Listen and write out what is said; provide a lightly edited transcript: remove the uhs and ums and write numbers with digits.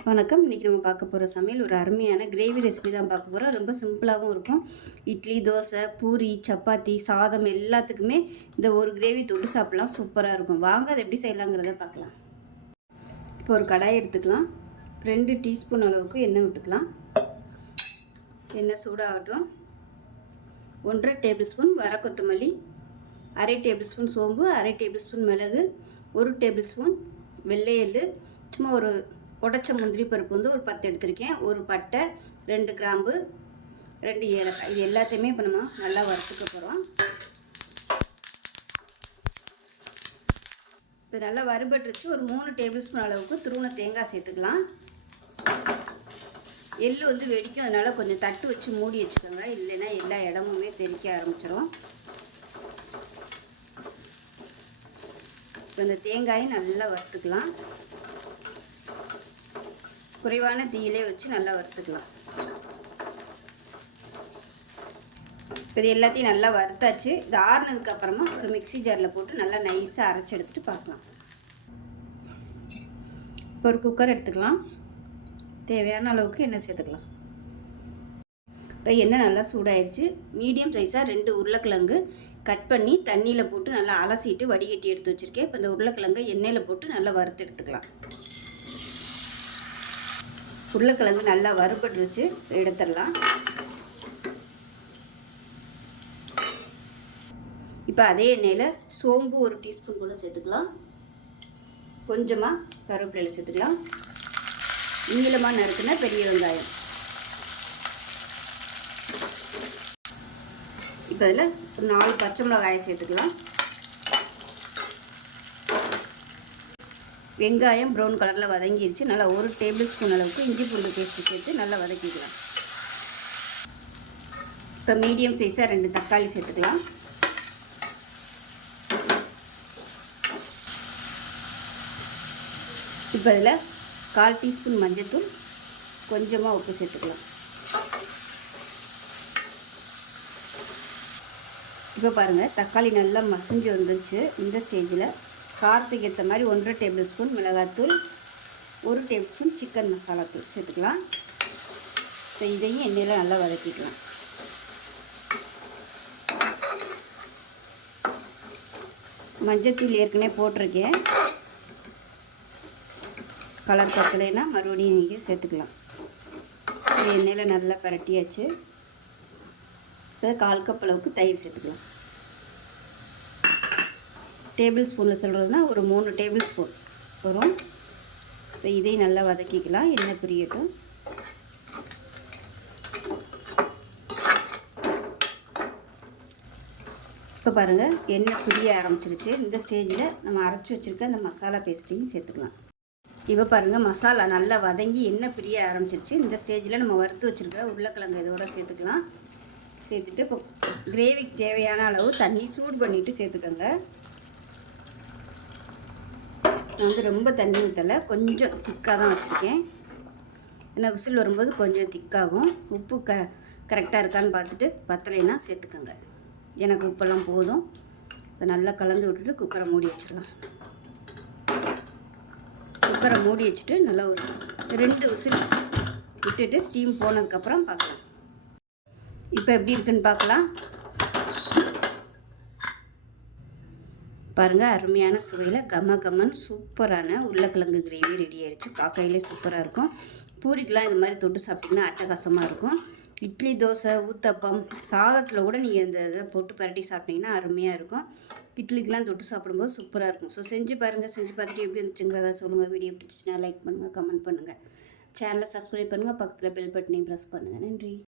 வணக்கம். இன்றைக்கி நம்ம பார்க்க போகிற சமையல் ஒரு அருமையான கிரேவி ரெசிபி தான் பார்க்க போகிறோம். ரொம்ப சிம்பிளாகவும் இருக்கும். இட்லி, தோசை, பூரி, சப்பாத்தி, சாதம் எல்லாத்துக்குமே இந்த ஒரு கிரேவி தொட்டு சாப்பிட்லாம். சூப்பராக இருக்கும். வாங்க அதை எப்படி செய்யலாங்கிறத பார்க்கலாம். இப்போ ஒரு கடாய் எடுத்துக்கலாம். 2 டீஸ்பூன் அளவுக்கு எண்ணெய் விட்டுக்கலாம். எண்ணெய் சூடாகட்டும். 1.5 டேபிள் ஸ்பூன் வர கொத்தமல்லி, 1/2 டேபிள் ஸ்பூன் சோம்பு, 1/2 டேபிள் ஸ்பூன் மிளகு, 1 டேபிள் ஸ்பூன் வெள்ளை எள்ளு, சும்மா ஒரு உடைச்ச முந்திரி பருப்பு வந்து ஒரு 10 எடுத்திருக்கேன், ஒரு பட்டை, 2 கிராம்பு, 2 ஏலக்காய். இது எல்லாத்தையுமே இப்போ நம்ம நல்லா வறுத்துக்க போகிறோம். இப்போ நல்லா வறுபட்டுருச்சு. ஒரு 3 டேபிள் ஸ்பூன் அளவுக்கு துருவன தேங்காய் சேர்த்துக்கலாம். எள்ளு வந்து வெடிக்கும், அதனால் கொஞ்சம் தட்டு வச்சு மூடி வச்சுக்கோங்க, இல்லைன்னா எல்லா இடமுமே தெறிக்க ஆரம்பிச்சிடும். இப்போ இந்த தேங்காயை நல்லா வறுத்துக்கலாம். குறைவான தீயிலே வச்சு நல்லா வறுத்துக்கலாம். இப்போ இது எல்லாத்தையும் நல்லா வறுத்தாச்சு. இது ஆறுனதுக்கப்புறமா ஒரு மிக்சி ஜாரில் போட்டு நல்லா நைஸாக அரைச்சி எடுத்துகிட்டு பார்க்கலாம். இப்போ ஒரு குக்கர் எடுத்துக்கலாம். தேவையான அளவுக்கு எண்ணெய் சேர்த்துக்கலாம். இப்போ எண்ணெய் நல்லா சூடாயிருச்சு. மீடியம் சைஸாக 2 உருளைக்கிழங்கு கட் பண்ணி தண்ணியில் போட்டு நல்லா அலசிட்டு வடிகட்டி எடுத்து வச்சுருக்கேன். இப்போ இந்த உருளைக்கிழங்கு எண்ணெயில் போட்டு நல்லா வறுத்து எடுத்துக்கலாம். உருளைக்கிழங்கு நல்லா வறுபட்டுருச்சு, எடுத்துடலாம். இப்போ அதே எண்ணெயில் சோம்பு 1 டீஸ்பூன் கூட சேர்த்துக்கலாம். கொஞ்சமாக கருவேப்பிலை சேர்த்துக்கலாம். நீளமாக நறுக்குன பெரிய வெங்காயம். இப்போ அதில் ஒரு 4 பச்சை மிளகாயை சேர்த்துக்கலாம். வெங்காயம் ப்ரௌன் கலரில் வதங்கிடுச்சு. நல்லா 1 டேபிள் ஸ்பூன் அளவுக்கு இஞ்சி பூண்டு பேஸ்ட்டு சேர்த்து நல்லா வதக்கிக்கலாம். இப்போ மீடியம் சைஸாக 2 தக்காளி சேர்த்துக்கலாம். இப்போ அதில் 1/4 டீஸ்பூன் மஞ்சள்தூள், கொஞ்சமாக உப்பு சேர்த்துக்கலாம். இப்போ பாருங்கள், தக்காளி நல்லா மசிஞ்சு வந்துருச்சு. இந்த ஸ்டேஜில் காரத்துக்கு ஏற்ற மாதிரி 1.5 டேபிள் ஸ்பூன் மிளகாத்தூள், 1 டேபிள் ஸ்பூன் சிக்கன் மசாலா தூள் சேர்த்துக்கலாம். இப்போ இதையும் எண்ணெயில் நல்லா வதக்கிக்கலாம். மஞ்சத்தூள் ஏற்கனவே போட்டிருக்கேன். கலர் பத்தலைன்னா மறுபடியும் நீங்கள் சேர்த்துக்கலாம். எண்ணெயில் நல்லா பரட்டியாச்சு. இப்போ 1/4 கப் அளவுக்கு தயிர் சேர்த்துக்கலாம். டேபிள் ஸ்பூனில் சொல்கிறதுனா ஒரு 3 டேபிள் ஸ்பூன் வரும். இப்போ இதையும் நல்லா வதக்கிக்கலாம். எண்ணெய் பிரியட்டும். இப்போ பாருங்கள், எண்ணெய் பிரிய ஆரம்பிச்சிருச்சு. இந்த ஸ்டேஜில் நம்ம அரைச்சி வச்சுருக்க அந்த மசாலா பேஸ்ட்டையும் சேர்த்துக்கலாம். இப்போ பாருங்கள், மசாலா நல்லா வதங்கி எண்ணெய் பிரிய ஆரம்பிச்சிருச்சு. இந்த ஸ்டேஜில் நம்ம வறுத்து வச்சுருக்க உருளைக்கிழங்கு இதோட சேர்த்துக்கலாம். சேர்த்துட்டு இப்போ கிரேவிக்கு தேவையான அளவு தண்ணி சூடு பண்ணிவிட்டு சேர்த்துக்கோங்க. நான் வந்து ரொம்ப தண்ணி ஊற்றலை, கொஞ்சம் திக்காக தான் வச்சுருக்கேன். ஏன்னா விசில் வரும்போது கொஞ்சம் திக்காகும். உப்பு கரெக்டாக இருக்கான்னு பார்த்துட்டு பத்தலைன்னா சேர்த்துக்கோங்க. எனக்கு உப்பெல்லாம் போதும். இதை நல்லா கலந்து விட்டுட்டு குக்கரை மூடி வச்சிடலாம். குக்கரை மூடி வச்சுட்டு நல்லா ஒரு 2 விசில் விட்டுட்டு ஸ்டீம் போனதுக்கப்புறம் பார்க்கலாம். இப்போ எப்படி இருக்குன்னு பார்க்கலாம். பாருங்கள், அருமையான சுவையில் கமன்னு சூப்பரான உருளைக்கிழங்கு கிரேவி ரெடி ஆயிடுச்சு. பார்க்கையிலே சூப்பராக இருக்கும். பூரிக்கெலாம் இது மாதிரி தொட்டு சாப்பிட்டிங்கன்னா அட்டகாசமாக இருக்கும். இட்லி, தோசை, ஊத்தப்பம், சாதத்தில் கூட நீங்கள் இந்த இதை போட்டு பரட்டி சாப்பிட்டிங்கன்னா அருமையாக இருக்கும். இட்லிக்கெலாம் தொட்டு சாப்பிடும்போது சூப்பராக இருக்கும். ஸோ செஞ்சு பாருங்கள். செஞ்சு பார்த்துட்டு எப்படி இருந்துச்சுங்கிறதா சொல்லுங்கள். வீடியோ பிடிச்சிச்சின்னா லைக் பண்ணுங்கள், கமெண்ட் பண்ணுங்கள். சேனலை சப்ஸ்கிரைப் பண்ணுங்கள். பக்கத்தில் பெல் பட்டனையும் ப்ரெஸ் பண்ணுங்கள். நன்றி.